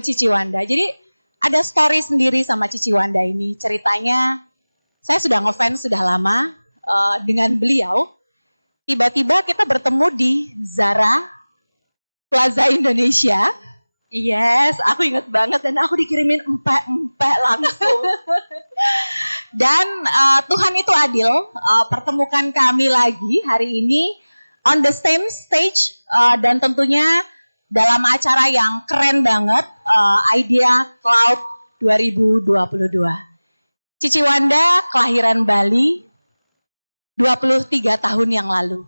Cici Wanda. Jadi ada story sendiri sama Cici Wanda ini. Ceritanya saya sudah ngefans sudah lama dengan beliau. Tiba-tiba kita bertemu di Zara Plaza Indonesia. Yes, aku inget banget dan aku dikirimin empek-empek langsung. Dan Tuhan itu adil, pertemukan kami lagi hari ini on the same stage dan tentunya dalam acara yang keren banget, Idea Cloud 2022. Cici Wanda kelahiran Bali 23 tahun yang lalu.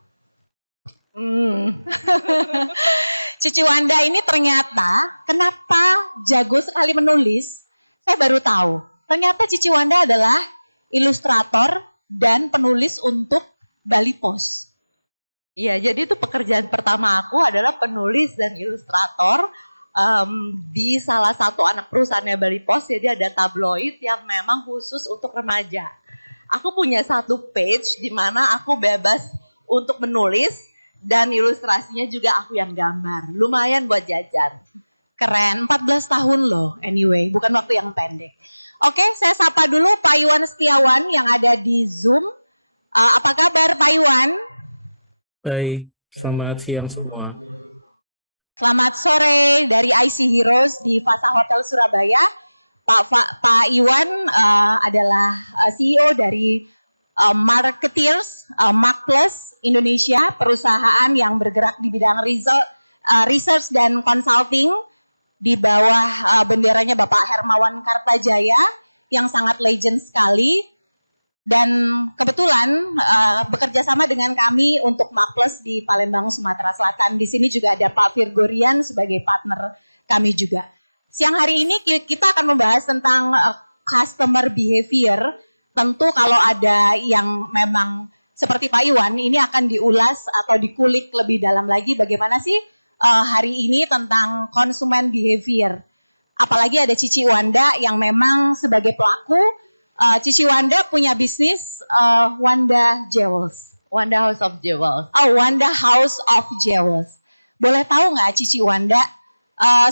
Cici Wanda ini ternyata kenapa jago sekali menulis, saya baru tahu. Ternyata Cici Wanda adalah ilustrator dan penulis untuk Bali Post. Iya, jadi itu pekerjaan pertama aku adalah penulis dan ilustrator di salah satu anak perusahaannya Bali Post. Jadi ada tabloid yang memang khusus untuk remaja. Aku punya satu page di mana aku bebas untuk menulis dan ilustrasinya juga aku yang gambar. Lumayan buat jajan. Keren, 14 tahun loh anyway, bukan waktu yang pendek. Oke, saya sapa dulu Pak Iwan Setiawan yang ada di Zoom. Apa kabar Pak Iwan? Baik, selamat siang semua. Selamat sore dari IC Heroes di Fasa Hotel Surabaya. Pak Iwan adalah CEO dari Marketeers Marketplace Indonesia, perusahaan yang bergerak di bidang research dan consulting di bawah benderanya Bapak Hermawan Kartajaya yang sangat legend sekali. Dan kebetulan bekerja sama dengan kami untuk Marketplace di Palembang, Sumatera Selatan. Di sini juga ada Pak Virgorian sebagai partner kami juga. Siang hari ini kita akan membahas tentang customer behavior. Tentu kalau ada yang memang seperti Pak Iwan, ini akan diulas atau dikulik lebih dalam lagi bagaimana sih hari ini tentang consumer behavior. Apalagi ada Cici Wanda yang memang sebagai pelaku. Cici Wanda punya bisnis Wanda Jewels. Wanda House of Jewels. Oh, Wanda House of Jewels. Boleh tahu nggak Cici Wanda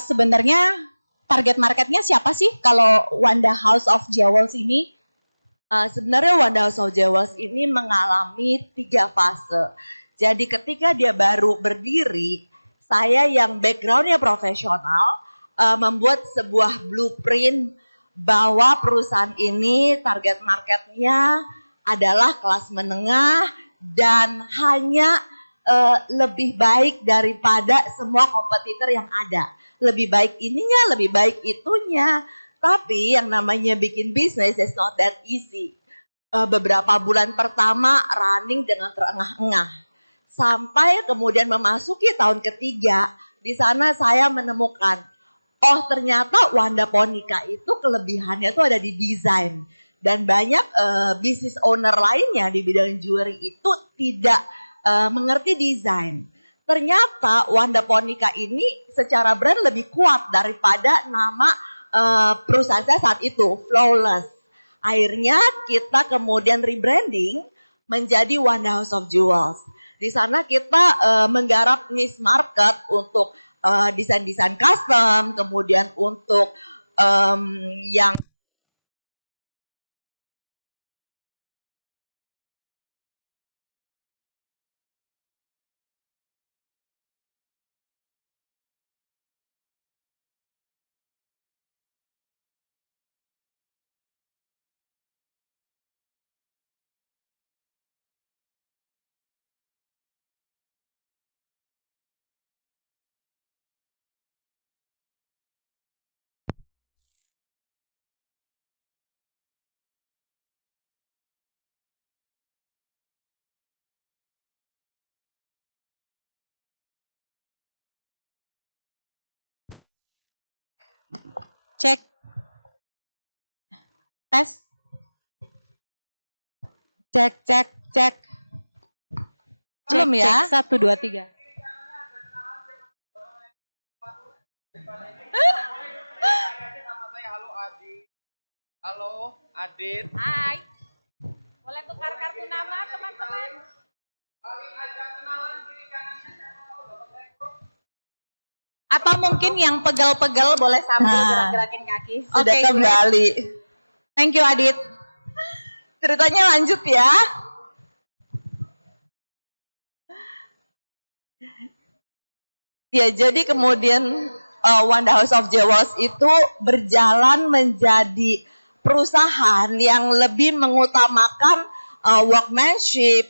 sebenarnya target marketnya siapa sih kalau Wanda House of Jewels ini? Sebenarnya Wanda House of Jewels ini mengalami 3 fase. Jadi ketika dia baru berdiri, saya yang backgroundnya profesional membuat sebuah blueprint bahwa perusahaan ini target marketnya adalah kelas menengah dan hanya lebih baik daripada semua kompetitor yang ada. Lebih baik ininya, lebih baik itunya. Tapi yang namanya bikin bisnis is not that easy. Beberapa bulan pertama running dengan terengah-engah. Sampai kemudian memasuki tahun ketiga, di sana saya menemukan oh ternyata Wanda Ponica itu kelebihannya tuh ada di desain. Dan banyak business owner lainnya di bidang jewelry itu tidak mengerti desain. Ternyata Wanda Ponica ini secara brand lebih kuat daripada nama perusahaan saya saat itu, Flawless. Akhirnya kita kemudian rebranding menjadi Wanda House of Jewels. Di sana kita menggarap niche market untuk desain-desain custom, kemudian untuk yang cek tes cek belum ya 1 2 3 Halo, Adit. Hai. Boleh tukar kartu nama teman-teman? Atau mungkin yang pegel-pegel boleh sambil gerak-gerakin kaki. Sudah Oke, kembali. Thank you Adit. Ceritanya lanjut ya. Ya, jadi kemudian Wanda House of Jewels itu berjalan menjadi perusahaan yang lebih mengutamakan workmanship,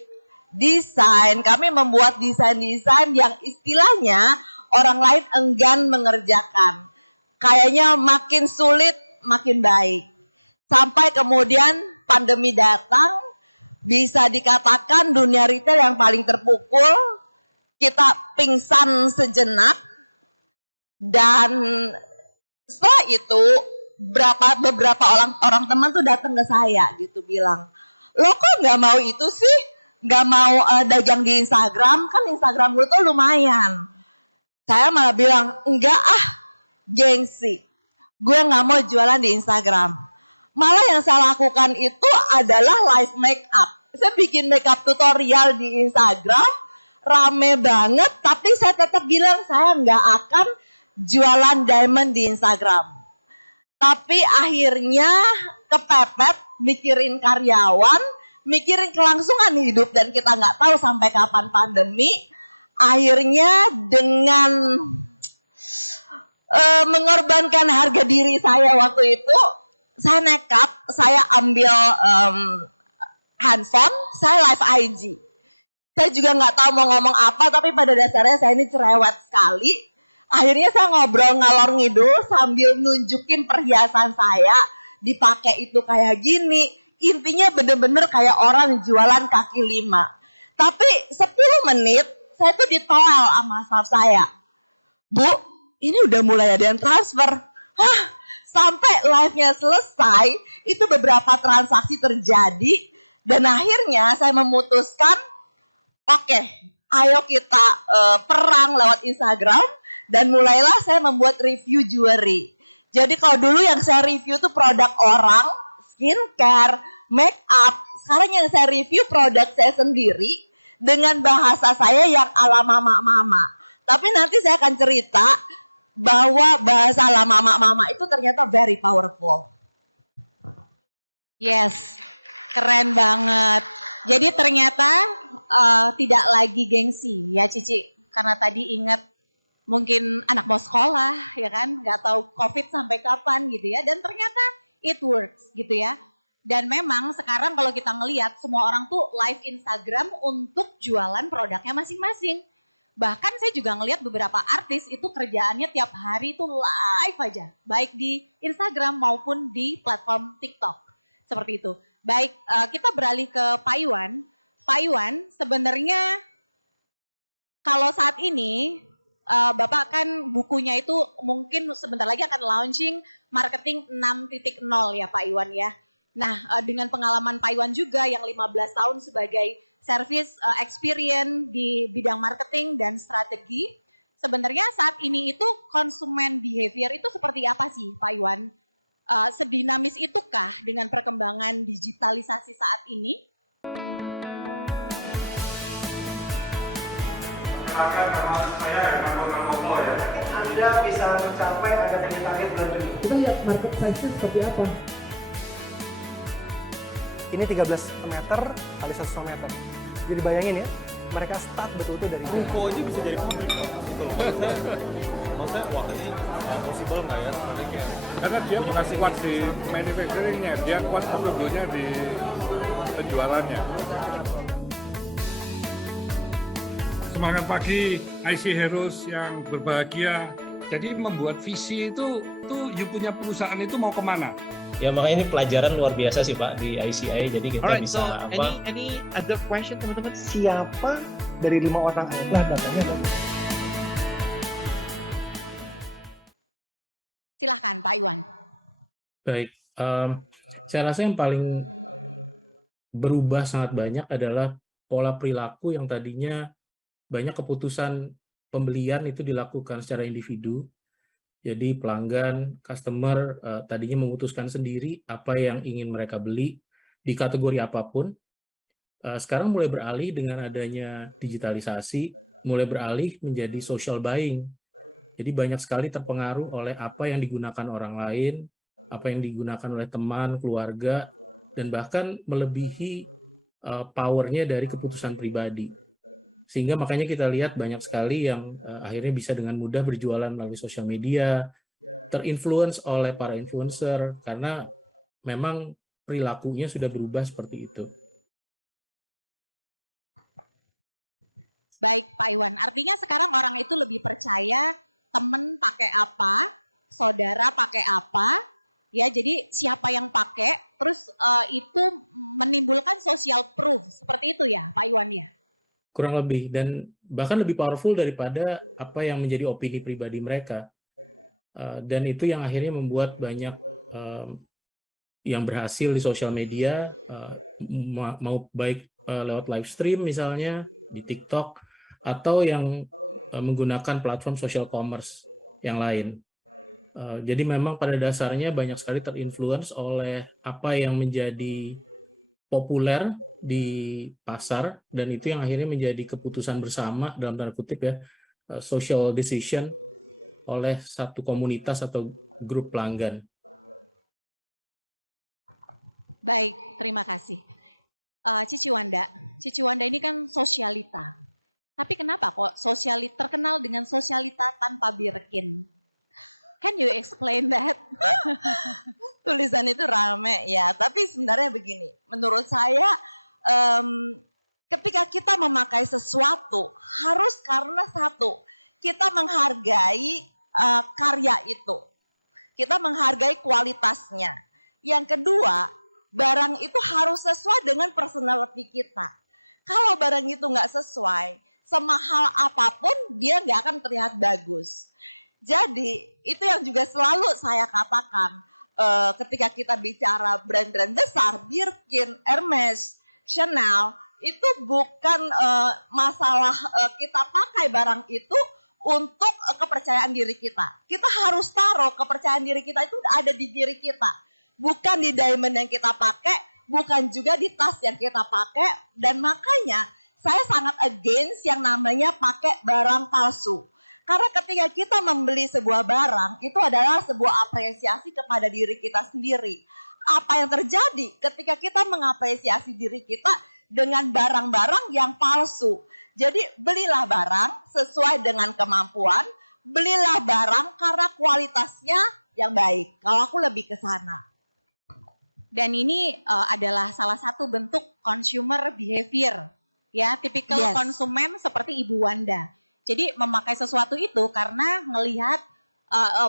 desain. Kami membuat desain-desain yang istilahnya orang lain enggan mengerjakan. Kayaknya makin sulit, makin baik. Sampai kemudian pandemi datang, bisa dikatakan dunia retail yang paling terpukul, kita pingsan sejenak, dan setelah itu beberapa orang teman tuh datang ke saya gitu bilang, lo kok nggak mau itu sih, nggak mau dagang di Instagram, kan Instagram lu tuh lumayan. Saya malah bilang enggak gengsi, gue nggak mau jualan di Instagram. Malah yang saya lakukan itu adalah live makeup. Saya bikin makeup tutorial di Instagram, rame banget, tapi saya tetap bilang saya nggak akan jualan diamond di Instagram. Tapi akhirnya kepepet mikirin karyawan, mikirin kelangsungan hidup, dan kita nggak tahu sampai kapan pandemi. Akhirnya dengan mengorbankan harga diri saya waktu itu, saya nekat, saya ambil handphone, saya live IG. Saya juga nggak tahu mau ngomong apa, tapi pada dasarnya saya ini cerewet sekali. Akhirnya saya ngobrol ngalor ngidul sambil nunjukin perhiasan saya, dipakai itu kayak gini. Intinya bener-bener kayak orang jualan kaki lima. Tapi 10 menit saya tuh ditoel sama staff saya. Bu, ini udah mulai ada yang transfer. Hah, sampai live-nya selesai, itu beberapa transaksi terjadi. Dan akhirnya saya memutuskan, oke, ayo kita perang lewat Instagram. Dan mulailah saya membuat review jewelry. Jadi kalau dulu yang saya review tuh produk orang, skincare, make up. Sekarang yang saya review produk saya sendiri dengan bahasa saya yang ala mama-mama. Tapi nanti saya akan cerita bahwa bahasa ala mama-mama itu ternyata very powerful. Yes, keren banget. Jadi ternyata tidak lagi gengsi ya Cici. Karena tadi ingat mungkin anak mau sekolah ya kan, nggak tahu COVID sampai kapan gitu ya. Dan ternyata it works gitu ya. Dan memang sekarang kalau kita ngelihat semua orang tuh live Instagram untuk jualan produknya masing-masing. Bahkan saya juga ngelihat beberapa artis itu kerjaannya tiap hari itu live aja. Baik di Instagram maupun di platform TikTok. Seperti itu. Baik, kita beralih ke Pak Iwan. Pak Iwan, sebenarnya kalau saat ini Bapak kan bukunya itu mungkin sebentar lagi akan launching marketing 6.0 ya Pak Iwan ya. Nah, dengan pengalaman Pak Iwan juga yang 15 tahun sebagai service experience di bidang marketing dan strategi, sebenarnya saat ini itu konsumen behavior itu seperti apa sih Pak Iwan? Sedinamis itukah dengan perkembangan digitalisasi saat ini? Anda bisa mencapai ada di target bulan Juni. Kita lihat market size-nya seperti apa. Ini 13 meter kali 100 meter. Jadi bayangin ya, mereka start betul-betul dari ruko aja bisa jadi pabrik gitu loh. Maksudnya wah ini possible nggak ya sebenarnya kayak karena dia bukan kuat di manufacturingnya, dia kuat sebetulnya di penjualannya. Semangat pagi IC Heroes yang berbahagia. Jadi membuat visi itu you punya perusahaan itu mau kemana? Ya makanya ini pelajaran luar biasa sih Pak di ICI. Jadi kita Alright, bisa so any other question teman-teman? siapa dari 5 orang itulah datanya. Silahkan Pak Iwan. Baik, saya rasa yang paling berubah sangat banyak adalah pola perilaku yang tadinya banyak keputusan pembelian itu dilakukan secara individu. Jadi pelanggan, customer tadinya memutuskan sendiri apa yang ingin mereka beli di kategori apapun. Sekarang mulai beralih dengan adanya digitalisasi, mulai beralih menjadi social buying. Jadi banyak sekali terpengaruh oleh apa yang digunakan orang lain, apa yang digunakan oleh teman, keluarga, dan bahkan melebihi powernya dari keputusan pribadi. Sehingga makanya kita lihat banyak sekali yang akhirnya bisa dengan mudah berjualan melalui sosial media, terinfluence oleh para influencer, karena memang perilakunya sudah berubah seperti itu. Baik Pak Iwan, artinya sekarang orang itu lebih percaya temen pakai apa, saudara pakai apa, ya jadi siapa yang pakai, terus itu menimbulkan social proof, seperti itu ya Pak Iwan ya? Kurang lebih, dan bahkan lebih powerful daripada apa yang menjadi opini pribadi mereka. Dan itu yang akhirnya membuat banyak yang berhasil di sosial media, mau baik lewat live stream misalnya di TikTok, atau yang menggunakan platform social commerce yang lain. Jadi memang pada dasarnya banyak sekali terinfluence oleh apa yang menjadi populer di pasar, dan itu yang akhirnya menjadi keputusan bersama dalam tanda kutip ya, social decision oleh satu komunitas atau grup pelanggan. Baik, terima kasih. Cici Wanda ini kan sosialita. Tapi kenapa kok terkenal dengan sosialita tanpa Birkin? Can you explain that? Tulisan itu rame ya, tapi sebenarnya begini, menurut saya ketika kita memakai sesuatu harus karena satu, kita menghargai karya itu, kita menghargai kualitasnya. Yang kedua, barang itu harus sesuai dengan personality kita. Kalau barang itu nggak sesuai, semahal apapun dia nggak akan terlihat bagus. Jadi itu yang juga selalu saya katakan ketika kita bicara brand-brand besar, Birkin, Hermes, Chanel, itu bukan masalah kita pakai barang itu untuk kepercayaan diri kita. Kita harus taruh kepercayaan diri kita itu ada di diri kita. Bukan di diamond yang kita pakai, bukan juga di tas yang kita pakai. Dan makanya saya sangat against yang namanya pakai barang palsu. Karena ketika kita membeli sebuah barang, itu adalah sebuah apresiasi kepada diri kita sendiri. Apa yang terjadi ketika kita mengapresiasi diri kita dengan barang-barang yang palsu? Jadi belilah barang sesuai dengan kemampuan, belilah barang karena kualitasnya yang baik. Kalau aku lebih ke sana. Dan ini adalah salah satu bentuk consumer behavior. Ya, tipikal konsumen seperti Ibu Wanda. Jadi memakai sesuatu itu karena melihat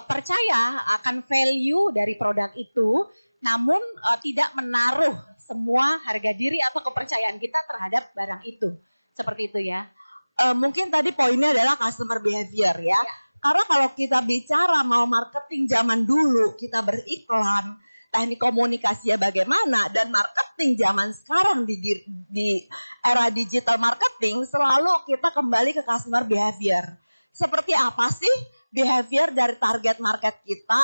percaya akan value dari produk itu, namun tidak menaruh semua harga diri atau kepercayaan kita terhadap barang itu. Seperti itu ya. Mungkin tadi poinnya adalah customer behavior ya. Karena kalau kita bicara mau marketing zaman dulu, kita beriklan, teknik komunikasinya bagaimana, dan marketing zaman sekarang di era digital marketing selalu kita kembali ke customer behavior. Seperti apa sih behavior dari target market kita?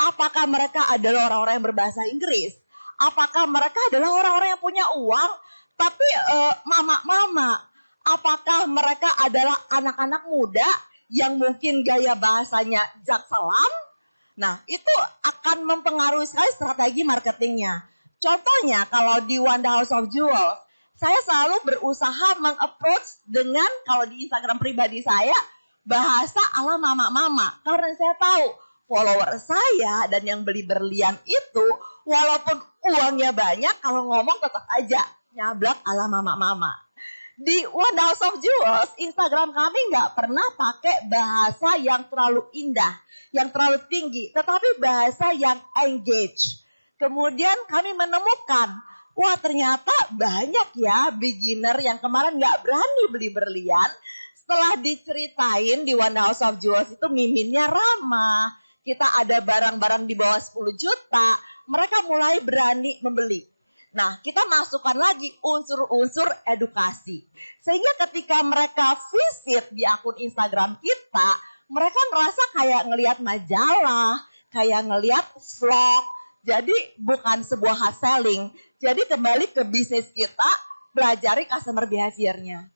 Apakah mereka adalah orang-orang yang berbahasa Inggris? Apakah mereka adalah orang-orang yang punya uang tapi mama-mama? Apakah mereka adalah anak-anak muda yang mungkin gaya bahasanya jakselam? Nah, itu akan mempengaruhi sekali strategi marketingnya. Contohnya, kalau di Wanda House of Jewels, saya selalu berusaha meng-approach dengan, kalau di Instagram pribadi saya, bahasa ala mama-mama. Karena saya tahu, follower saya dan yang beli berlian itu, walaupun uangnya banyak, kalau ngomong tetap aja nyablak ala mama-mama. Di Wanda House of Jewels, Instagram kami nggak pernah pakai bahasa yang terlalu indah, yang terlalu tinggi, tetapi bahasa yang engage. Kemudian kami menemukan, wah ternyata banyak ya beginner yang kemarin nggak berani beli berlian. Setelah diceritain di Wanda House of Jewels itu miminnya ramah, kita ada barang-barang di bawah 10 juta, mereka mulai berani membeli. Nah, kita masukkan lagi unsur-unsur edukasi. Sehingga ketika mereka visit di akun Instagram kita, mereka ngerasa kayak ngelihat majalah, kayak ngelihat vlog. Jadi bukan sebuah hard selling. Jadi kembali ke bisnis kita, pelajari customer behavior-nya.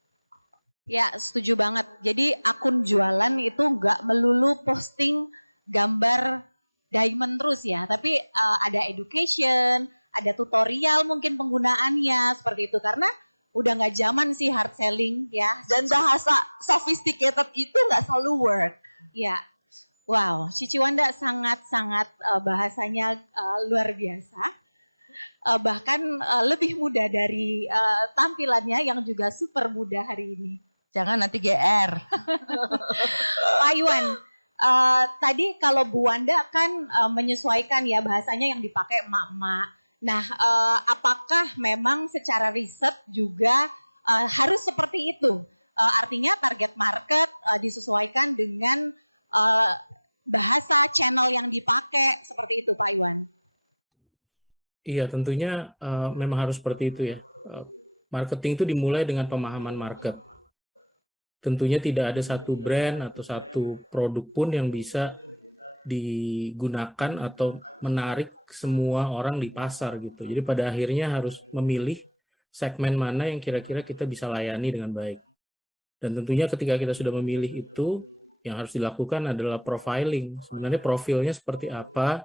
Ya, setuju banget. Jadi akun jualan itu nggak melulu posting gambar diamond terus ya, tapi ada education, ada tutorial mungkin penggunaannya seperti itu, karena udah nggak zaman sih hard selling ya. Dan bahasa sophisticated itu nggak selalu work. Ya, wow, Cici Wanda sangat-sangat bahasanya luar biasa. Bahkan lebih mudah dari tampilannya yang juga super mudah hari ini. Jangan nanti GR. Pak Iwan, tadi kalau Bu Wanda kan menyesuaikan ya bahasanya yang dipakai emak-emak. Nah, apakah memang secara riset juga harus seperti itu? Artinya target market disesuaikan dengan bahasa channel yang dipakai, seperti itu Pak Iwan? Iya, tentunya memang harus seperti itu ya. Marketing itu dimulai dengan pemahaman market. Tentunya tidak ada satu brand atau satu produk pun yang bisa digunakan atau menarik semua orang di pasar gitu. Jadi pada akhirnya harus memilih segmen mana yang kira-kira kita bisa layani dengan baik. Dan tentunya ketika kita sudah memilih itu, yang harus dilakukan adalah profiling. Sebenarnya profilnya seperti apa,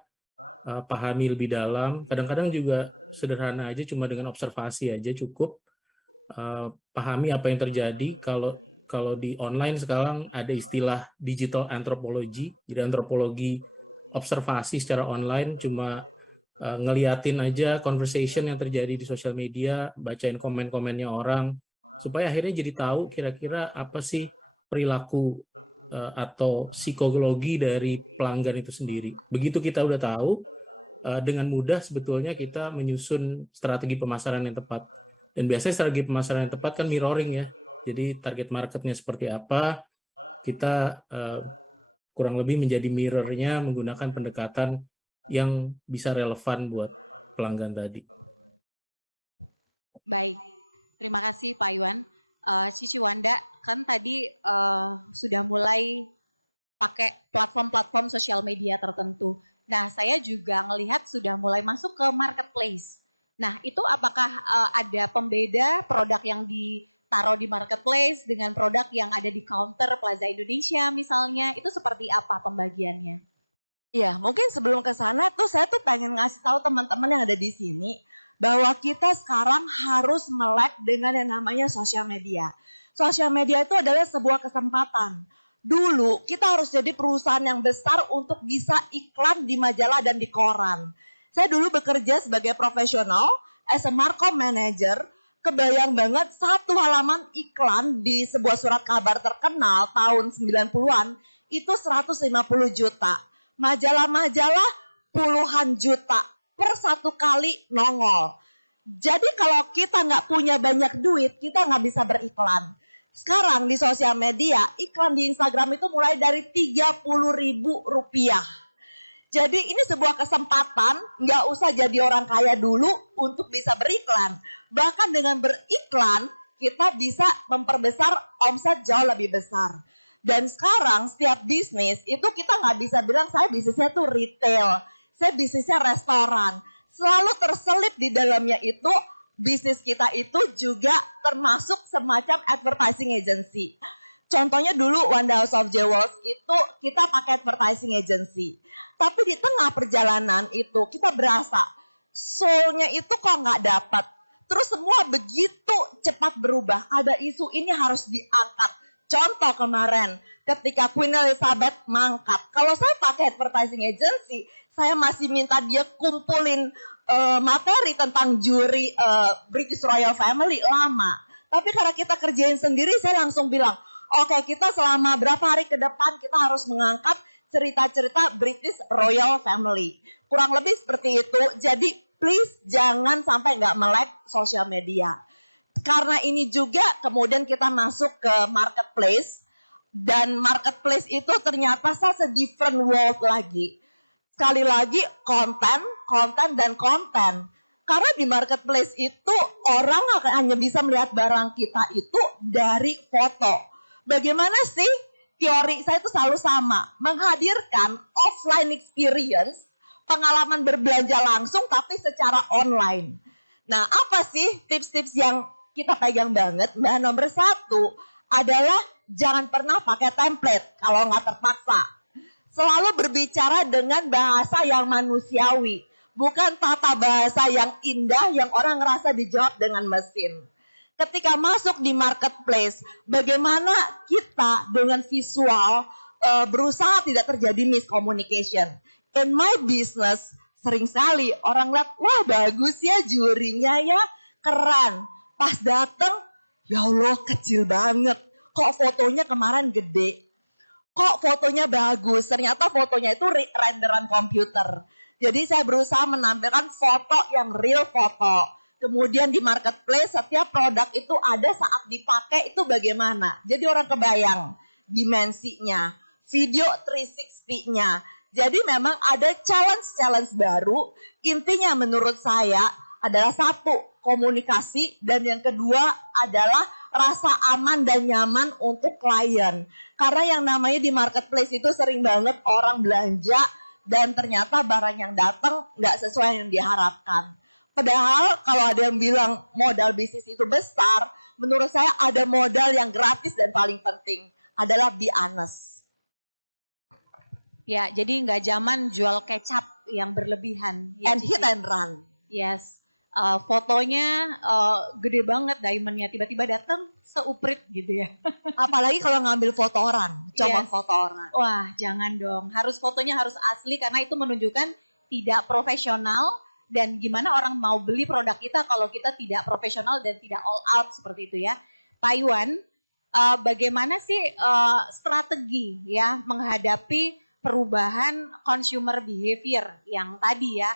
pahami lebih dalam. Kadang-kadang juga sederhana aja, cuma dengan observasi aja cukup. Pahami apa yang terjadi. Kalau di online sekarang ada istilah digital anthropology, jadi antropologi observasi secara online, cuma ngeliatin aja conversation yang terjadi di sosial media, bacain komen-komennya orang, supaya akhirnya jadi tahu kira-kira apa sih perilaku atau psikologi dari pelanggan itu sendiri. Begitu kita udah tahu, dengan mudah sebetulnya kita menyusun strategi pemasaran yang tepat. Dan biasanya strategi pemasaran yang tepat kan mirroring ya. Jadi target marketnya seperti apa, kita kurang lebih menjadi mirrornya menggunakan pendekatan yang bisa relevan buat pelanggan tadi. Baik, terima kasih Pak Iwan. Cici Wanda kan tadi sudah mulai pakai platform-platform sosial media tertentu. Nah, saya juga melihat sudah mulai masuk ke marketplace. Nah, itu apakah ada pembeda produk yang ditaruh di marketplace dengan produk yang ada di counter Plaza Indonesia misalnya? Itu seperti apa pembagiannya? Iya, mungkin sebelum ke sana tuh saya tuh pengen ngasih tahu teman-teman yang ada di sini bahwa kita sekarang harus melek dengan yang namanya sosial media. Sosial media itu adalah sebuah kesempatan. Dulu kita harus jadi perusahaan yang besar untuk bisa iklan di majalah dan di koran. Saya dulu bekerja sebagai profesional as a markom manager. Kebayang banget satu halaman iklan di sebuah surat kabar terkenal tahun 90-an itu 150 juta. Majalah-majalah puluhan juta per satu kali nongol. Jadi kalau kita nggak punya banyak duit, kita nggak bisa beriklan. Sekarang di sosial media, iklan di Instagram itu mulai dari Rp30.000. Jadi ini sebuah kesempatan, nggak usah jadi orang kaya dulu untuk bisa beriklan. Bahkan dengan beriklan, kita bisa memperbesar omset jauh lebih besar. Dan sekarang setiap bisnis itu kita nggak bisa bilang saya bisnisnya tuh retail, saya bisnisnya restoran. Selalu terselip di dalamnya itu bisnis kita itu juga termasuk semacam advertising agency. Contohnya dulu Wanda House of Jewels itu kita pakai advertising agency. Tapi di tengah perjalanan itu kita berasa soul-nya itu kok nggak dapat. Terus semua begitu cepat berubah. Ada isu ini harus diangkat. Contoh kemarin ketika Queen Elizabeth mangkat. Kalau saya pakai advertising agency, saya masih minta dia kumpulin materi tentang juri British Royal Family lama. Tapi karena kita kerjain sendiri, saya langsung bilang, oke, kita selama berapa hari ke depan kita harus mengangkat cerita-cerita British Royal Family. Kurang lebih seperti itu. Jadi please jangan sampai nggak melek sosial media. Karena ini juga kemudian kita masuk ke marketplace. Dan marketplace itu ternyata such a different world lagi. Sekali lagi konten, dan konten. Karena di marketplace itu orang hanya bisa melihat barang kita itu dari foto. Bagaimana sih teori saya itu selalu sama, menghadirkan offline experience, pengalaman berbelanja langsung tapi secara online. Nah, apa sih tips-tips yang kita pegang banget? Mbak, nomor 1 adalah jangan pernah pakai template kalau nggak terpaksa. Selalu berbicara dengan bahasa yang manusiawi, bukan tata bahasa yang indah yang orang ngerasa dijawab dengan mesin. Ketika masuk di marketplace, bagaimana kita dengan visual berusaha tidak terjadi miscommunication. In my business, sering sekali orang lihat, wah bagus ya jurinya ya, keren. Pas dateng, ya Allah kecil banget. Kok fotonya kemarin gede? Kok fotonya bagus? Ternyata fotonya itu renderan komputer. Jadi saya berusaha menampilkan foto yang real foto. Kemudian di marketplace setiap produk itu ada saat dipakai itu bagaimana. Jadi orang kebayang dimensinya, video 360-nya. Jadi memang ada challenge-challenge baru. Intinya menurut saya adalah 1, komunikasi, dan yang kedua adalah rasa aman dan nyaman untuk klien. Karena yang namanya di marketplace itu sering banget orang belanja dan ternyata barang yang datang nggak sesuai yang diharapkan. Padahal kalau ada yang bilang modal bisnis itu besar, menurut saya ada modal yang gratis dan paling penting adalah be honest. Ya, jadi nggak zaman jual kecap yang berlebihan. Ya, and hit and run. Yes. Fotonya gede banget diamondnya, tiba-tiba datang seuprit gitu ya. Apalagi kalau ngambil foto orang, coba Yes. foto orang. Wah, jangan dong. Fotonya harus asli karena itu menunjukkan tidak profesional dan gimana orang mau beli produk kita kalau kita tidak profesional dan tidak all out seperti itu ya. Pak Iwan, bagaimana sih strategi ya menghadapi perubahan consumer behavior yang tadi ya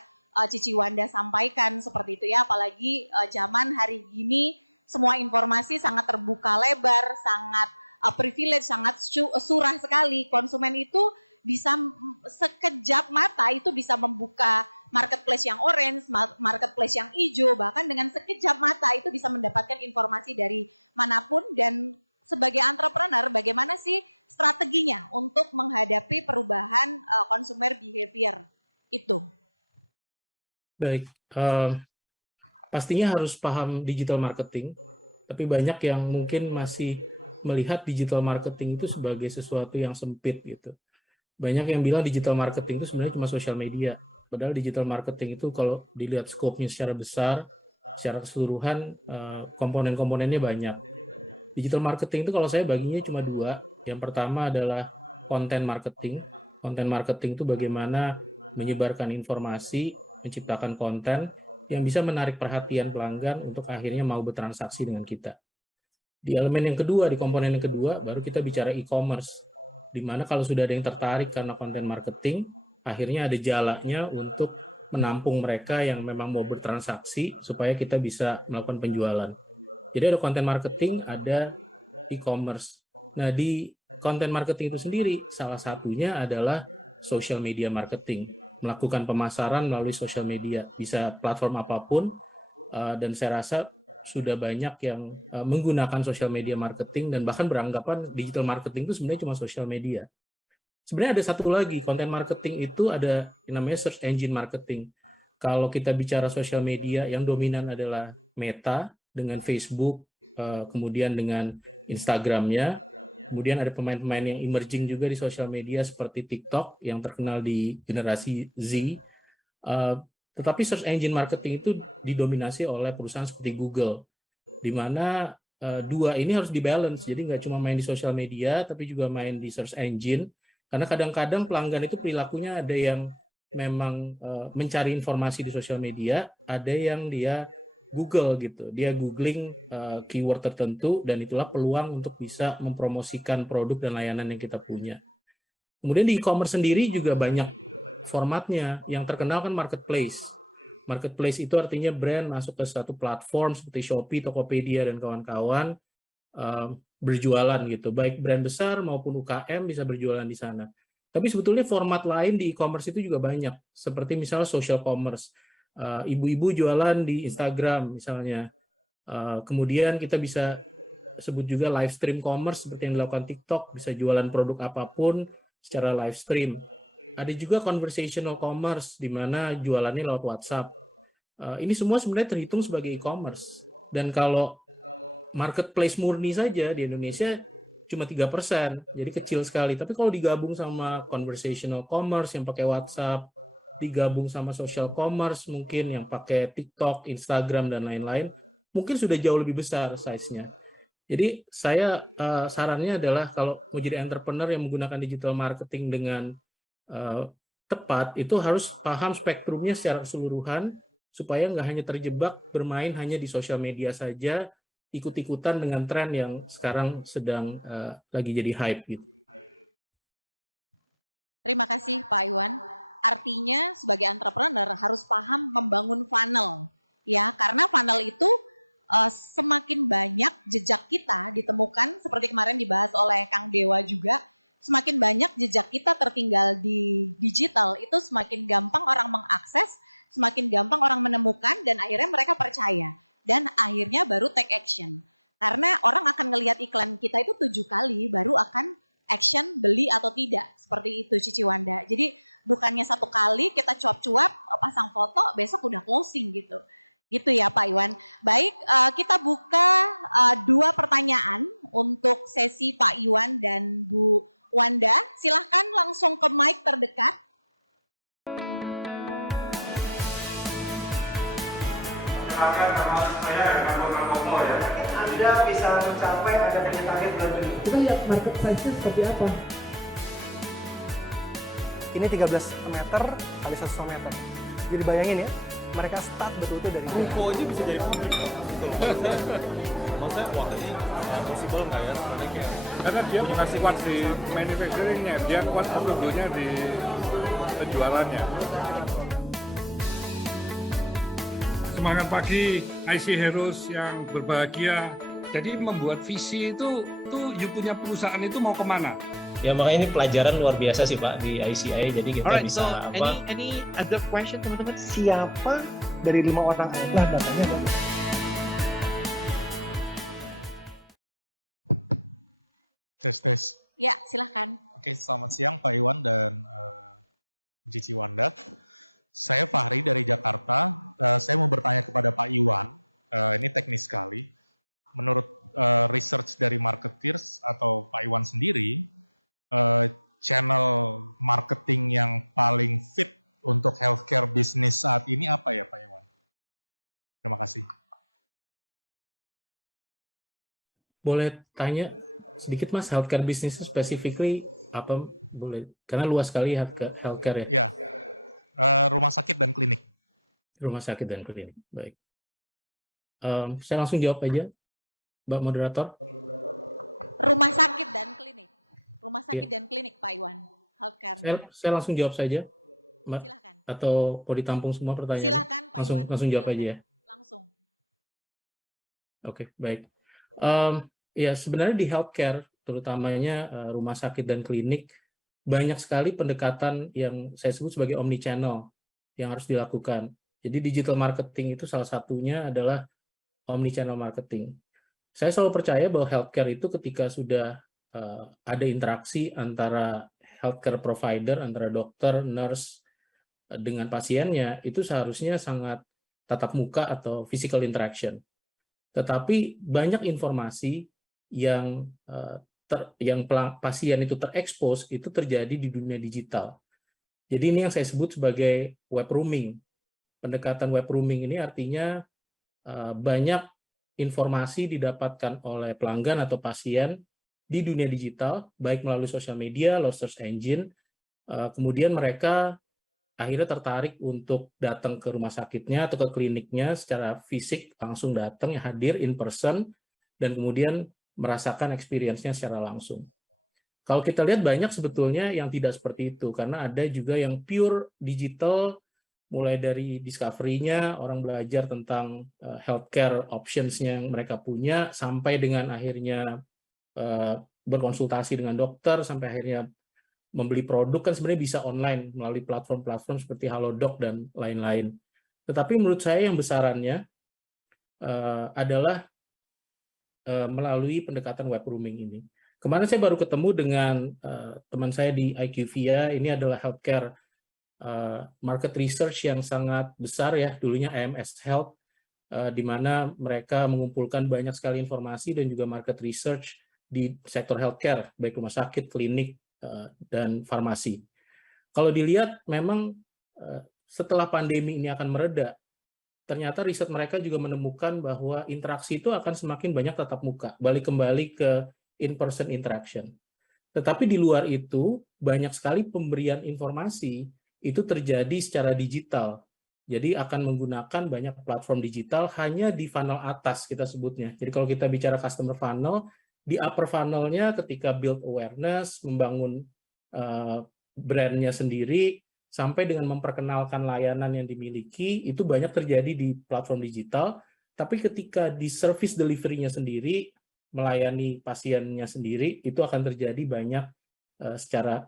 Cici Wanda sampaikan seperti itu ya, apalagi zaman hari gini semua informasi sangat terbuka lebar, sangat privilege, sangat surah sekali. Konsumen itu bisa sekejap mata itu bisa membuka marketplace yang orange, marketplace yang hijau, bahkan dengan sekejap mata itu bisa mendapatkan informasi dari manapun. Dan sebagai entrepreneur, bagaimana sih strateginya untuk menghadapi perubahan consumer behavior itu? Baik, pastinya harus paham digital marketing, tapi banyak yang mungkin masih melihat digital marketing itu sebagai sesuatu yang sempit gitu. Banyak yang bilang digital marketing itu sebenarnya cuma sosial media, padahal digital marketing itu kalau dilihat skopnya secara besar, secara keseluruhan, komponen-komponennya banyak. Digital marketing itu kalau saya baginya cuma 2. Yang pertama adalah content marketing. Content marketing itu bagaimana menyebarkan informasi, menciptakan konten yang bisa menarik perhatian pelanggan untuk akhirnya mau bertransaksi dengan kita. Di elemen yang kedua, di komponen yang kedua, baru kita bicara e-commerce, di mana kalau sudah ada yang tertarik karena konten marketing, akhirnya ada jalannya untuk menampung mereka yang memang mau bertransaksi supaya kita bisa melakukan penjualan. Jadi ada konten marketing, ada e-commerce. Nah, di konten marketing itu sendiri, salah satunya adalah social media marketing, melakukan pemasaran melalui social media, bisa platform apapun, dan saya rasa sudah banyak yang menggunakan social media marketing dan bahkan beranggapan digital marketing itu sebenarnya cuma social media. Sebenarnya ada satu lagi, konten marketing itu ada yang namanya search engine marketing. Kalau kita bicara social media, yang dominan adalah Meta dengan Facebook, kemudian dengan Instagramnya. Kemudian ada pemain-pemain yang emerging juga di sosial media seperti TikTok yang terkenal di generasi Z. Tetapi search engine marketing itu didominasi oleh perusahaan seperti Google, di mana 2 ini harus dibalance. Jadi nggak cuma main di sosial media, tapi juga main di search engine. Karena kadang-kadang pelanggan itu perilakunya ada yang memang mencari informasi di sosial media, ada yang dia Google gitu, dia googling keyword tertentu dan itulah peluang untuk bisa mempromosikan produk dan layanan yang kita punya. Kemudian di e-commerce sendiri juga banyak formatnya, yang terkenal kan marketplace. Marketplace itu artinya brand masuk ke satu platform seperti Shopee, Tokopedia dan kawan-kawan berjualan gitu, baik brand besar maupun UKM bisa berjualan di sana. Tapi sebetulnya format lain di e-commerce itu juga banyak, seperti misalnya social commerce. Ibu-ibu jualan di Instagram misalnya, kemudian kita bisa sebut juga live stream commerce seperti yang dilakukan TikTok, bisa jualan produk apapun secara live stream. Ada juga conversational commerce di mana jualannya lewat WhatsApp. Ini semua sebenarnya terhitung sebagai e-commerce. Dan kalau marketplace murni saja di Indonesia cuma 3%, jadi kecil sekali. Tapi kalau digabung sama conversational commerce yang pakai WhatsApp, digabung sama social commerce mungkin yang pakai TikTok, Instagram, dan lain-lain, mungkin sudah jauh lebih besar size-nya. Jadi saya sarannya adalah kalau mau jadi entrepreneur yang menggunakan digital marketing dengan tepat, itu harus paham spektrumnya secara keseluruhan, supaya nggak hanya terjebak bermain hanya di sosial media saja, ikut-ikutan dengan tren yang sekarang sedang lagi jadi hype gitu. Terima kasih Pak Iwan. Artinya sebagai entrepreneur harus paham membangun funnel, ya, karena funnel itu semakin banyak jejak kita ditemukan, seperti kemarin dibahas oleh Kang Dewa juga, semakin banyak jejak kita tertinggal di digital, itu semakin gampang orang mengakses, semakin gampang orang menemukan, dan akhirnya mereka percaya. Dan akhirnya baru take action. Karena orang akan ngelihat iklan kita itu 7 kali, baru akan action beli atau tidak. Seperti itu Cici Wanda. Jadi bukannya 1 kali kita cuap-cuap, pasang foto, besok udah closing gitu. Gitu ya Pak Iwan. Baik, kita buka 2 pertanyaan untuk sesi Pak Iwan dan Bu Wanda. Silahkan langsung ke mic terdekat. Anda bisa mencapai ada target bulan Juni. Kita lihat market size-nya seperti apa. Ini 13 meter kali 1,5 meter. Jadi bayangin ya, mereka start betul-betul dari Ruko aja bisa jadi publik gitu loh. Maksudnya wah ini possible nggak ya sebenarnya kayak Karena dia bukan kuat di manufacturingnya, dia kuat sebetulnya di penjualannya. Semangat pagi IC Heroes yang berbahagia. Jadi membuat visi itu you punya perusahaan itu mau kemana? Ya makanya ini pelajaran luar biasa sih Pak di ICI. Jadi kita Alright, bisa so any other question teman-teman? siapa dari 5 orang lah datanya dong. Tes. Ya, silahkan. Oke, selamat siang Pak Iwan dan Cici Wanda. Saya Fahri dari Jakarta. Saya mau bertanya kepada Pak Iwan. Ini teknis sekali. Menurut research dari marketeers atau Pak Iwan sendiri, channel marketing yang paling fit untuk healthcare business saat ini apa ya Pak Iwan? Terima kasih. Boleh tanya sedikit Mas, healthcare business specifically apa boleh? Karena luas sekali healthcare ya. Ya, rumah sakit dan klinik. Rumah sakit dan klinik, baik. Saya langsung jawab aja, Mbak Moderator. Rumah sakit dan klinik. Rumah sakit dan klinik Pak Iwan. Healthcare. Saya langsung jawab saja, Mbak. Silakan. Atau mau ditampung semua pertanyaan? Silakan Pak Iwan. Langsung jawab aja ya. Langsung. Oke, baik. Ya sebenarnya di healthcare, terutamanya rumah sakit dan klinik, banyak sekali pendekatan yang saya sebut sebagai omnichannel yang harus dilakukan. Jadi digital marketing itu salah satunya adalah omnichannel marketing. Saya selalu percaya bahwa healthcare itu ketika sudah ada interaksi antara healthcare provider, antara dokter, nurse dengan pasiennya, itu seharusnya sangat tatap muka atau physical interaction. Tetapi banyak informasi yang pasien itu terekspos itu terjadi di dunia digital. Jadi ini yang saya sebut sebagai web rooming. Pendekatan web rooming ini artinya banyak informasi didapatkan oleh pelanggan atau pasien di dunia digital, baik melalui sosial media, lalu search engine, kemudian mereka akhirnya tertarik untuk datang ke rumah sakitnya atau ke kliniknya secara fisik, langsung datang, hadir in person, dan kemudian merasakan experience-nya secara langsung. Kalau kita lihat banyak sebetulnya yang tidak seperti itu, karena ada juga yang pure digital, mulai dari discovery-nya, orang belajar tentang healthcare options-nya yang mereka punya, sampai dengan akhirnya berkonsultasi dengan dokter, sampai akhirnya membeli produk kan sebenarnya bisa online melalui platform-platform seperti Halodoc dan lain-lain. Tetapi menurut saya yang besarannya adalah melalui pendekatan web rooming ini. Kemarin saya baru ketemu dengan teman saya di IQVIA, ini adalah healthcare market research yang sangat besar ya, dulunya AMS Health, di mana mereka mengumpulkan banyak sekali informasi dan juga market research di sektor healthcare, baik rumah sakit, klinik, dan farmasi. Kalau dilihat memang setelah pandemi ini akan mereda, ternyata riset mereka juga menemukan bahwa interaksi itu akan semakin banyak tatap muka, balik kembali ke in-person interaction. Tetapi di luar itu, banyak sekali pemberian informasi itu terjadi secara digital. Jadi akan menggunakan banyak platform digital hanya di funnel atas kita sebutnya. Jadi kalau kita bicara customer funnel, di upper funnel-nya ketika build awareness, membangun brand-nya sendiri, sampai dengan memperkenalkan layanan yang dimiliki, itu banyak terjadi di platform digital, tapi ketika di service delivery-nya sendiri, melayani pasiennya sendiri, itu akan terjadi banyak secara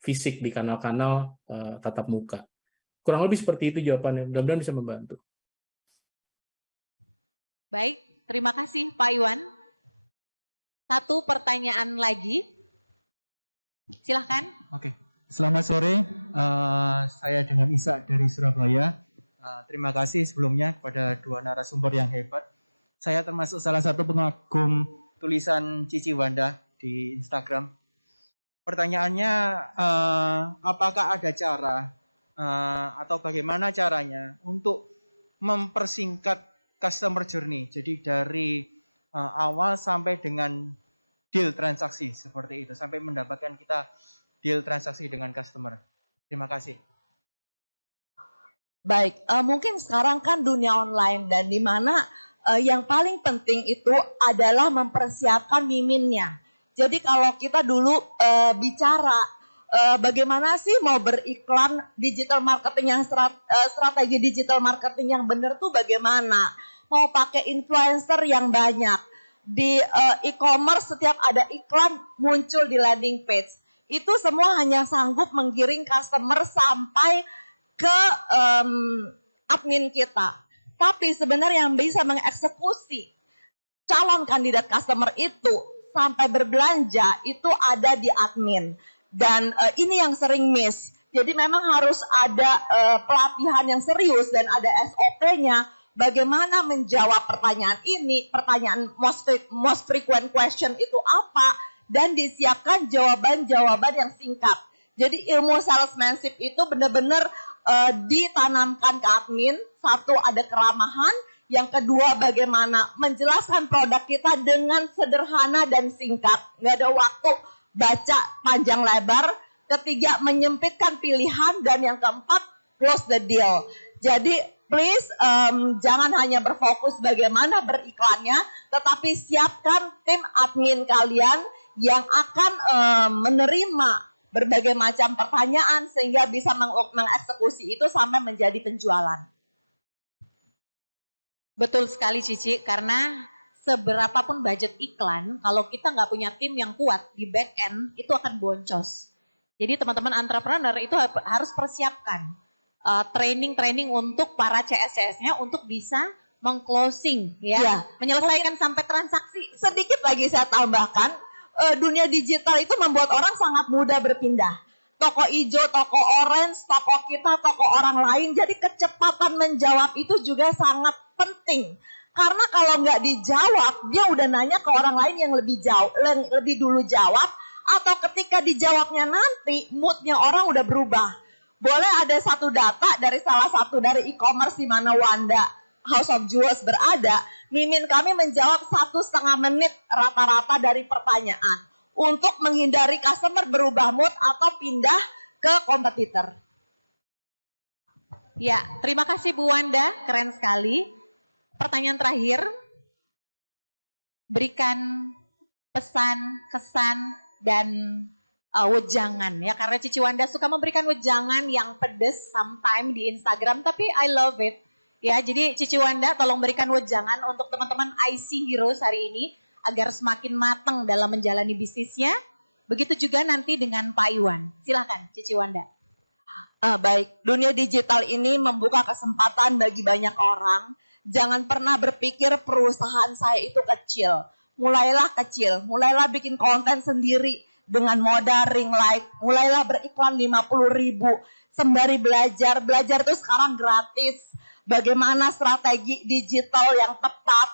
fisik di kanal-kanal tatap muka. Kurang lebih seperti itu jawabannya, mudah-mudahan bisa membantu. Baik, terima kasih Pak Iwan. Satu pertanyaan lagi. Silahkan. Oke. Selamat sore, saya dengan Isa dari Surabaya. Terima kasih sebelumnya kepada dua narasumber yang hebat. Saya termasuk salah satu pengagum tulisan Cici Wanda di Instagram. Pertanyaannya, apakah ada cara atau bagaimana caranya untuk mempersingkat customer journey? Jadi dari awal sampai dengan deal transaksi seperti itu, sampai mendapatkan kita deal transaksi dengan customer. Terima kasih. Baik, mungkin sekarang kan dunia online dan di mana yang paling penting itu adalah mempersiapkan miminnya. Jadi kalau kita dulu bicara bagaimana sih mau beriklan digital marketing yang strategi digital marketing yang benar tuh bagaimana? Mau pakai influencer yang banyak. Di e-commerce setiap ada iklan muncul di landing page. Itu semua hanya sanggup menggiring customer sampai ke admin kita. Tapi sebenarnya yang bisa mengeksekusi calon kandidat customer itu sampai berbelanja itu ada di admin. Dan ini yang sering miss. Jadi memang harus ada pelatihan yang serius dan ada SOP-nya. Bagaimana menjawab pertanyaan ini, pertanyaan most frequent question itu apa, dan disiapkan jawaban-jawaban yang singkat. Jadi ilmu salesmanship itu benar-benar ditanamkan ke admin. Satu, ada keramahan. Yang kedua, bagaimana menjelaskan produk kita dengan sederhana dan singkat. Nggak ada waktu baca panjang lebar. Ketiga, menyempitkan pilihan. Dan yang keempat, close the deal. Jadi please jangan hanya berfokus bagaimana beriklannya, tetapi siapkan tim admin kalian yang akan menerima berbagai macam pertanyaan sehingga bisa mengeksekusi itu sampai menjadi penjualan. Betul sekali Cici, karena seberapapun budget iklan, kalau kita nggak punya tim yang kuat di back end, itu akan boncos. Jadi teman-teman entrepreneur itu harus persiapkan training untuk para CS-CS-nya untuk bisa meng-closing ya, menyelesaikan sampai transaksi. Sedikit lagi saya tambahkan, dunia digital itu membuat orang sangat mudah berpindah. Toko hijau, toko orange, toko kita, toko orang lain. Jadi kecepatan menjawab itu juga sangat penting. Karena kalau nggak dijawab, dia udah nanya ke orang lain yang lebih dulu jawab. Atau ketika dijawabnya nanti, moodnya orang udah berubah. Boleh ada satu data dari salah satu dari e-commerce di mana Wanda House of Jewels berada, mimin kami menjawab 1,5 menit rata-rata dari pertanyaan untuk menghindari customer berubah mood atau pindah ke kompetitor. Ya, terima kasih Bu Wanda, keren sekali. Pertanyaan terakhir, berikan pesan, kesan, dan wejangan ya, karena Cici Wanda suka memberikan wejangan yang pedes sometimes di Instagram, tapi I love it ya. Jadi Cici Wanda tolong berikan wejangan untuk teman-teman IC Heroes hari ini agar semakin matang dalam menjalani bisnisnya. Begitu juga nanti dengan Pak Iwan. Silakan Cici Wanda. Baik, dunia digital ini membuka kesempatan bagi banyak orang. Jangan pernah berpikir perusahaan saya itu kecil. mulailah kecil, mulailah bikin konten sendiri dengan modal ring light, mulailah beriklan 50.000 sembari belajar. Belajar itu sekarang gratis. Bagaimana strategi digital yang tepat,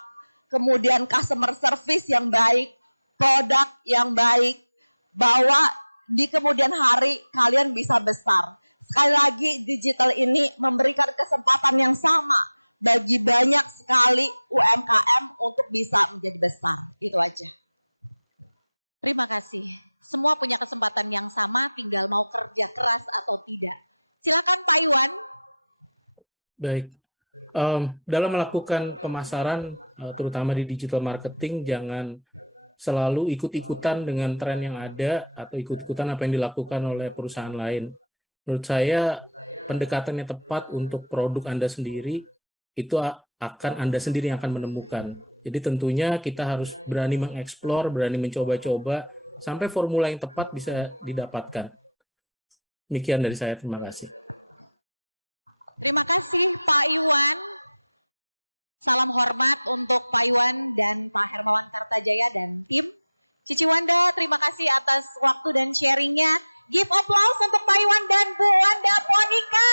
kemudian customer service yang baik, produk yang baik, bahwa di kemudian hari kalian bisa besar. Sekali lagi, digital ini memberikan kesempatan yang sama bagi banyak sekali UMKM untuk bisa menjadi besar. Itu aja. Terima kasih. Semua punya kesempatan yang sama, tinggal mau kerja keras atau tidak. Silakan Pak Iwan. Baik. Dalam melakukan pemasaran, terutama di digital marketing, jangan selalu ikut-ikutan dengan tren yang ada atau ikut-ikutan apa yang dilakukan oleh perusahaan lain. Menurut saya, pendekatan yang tepat untuk produk Anda sendiri itu akan Anda sendiri yang akan menemukan. Jadi tentunya kita harus berani mengeksplor, berani mencoba-coba, sampai formula yang tepat bisa didapatkan. Demikian dari saya, terima kasih. Terima kasih Pak Iwan. Salam hormat untuk Pak Iwan dan Pak Hermawan Kartajaya dan tim. Cici Wanda, terima kasih atas waktu dan sharingnya. Give applause untuk Pak Iwan dan Bu Wanda Monika.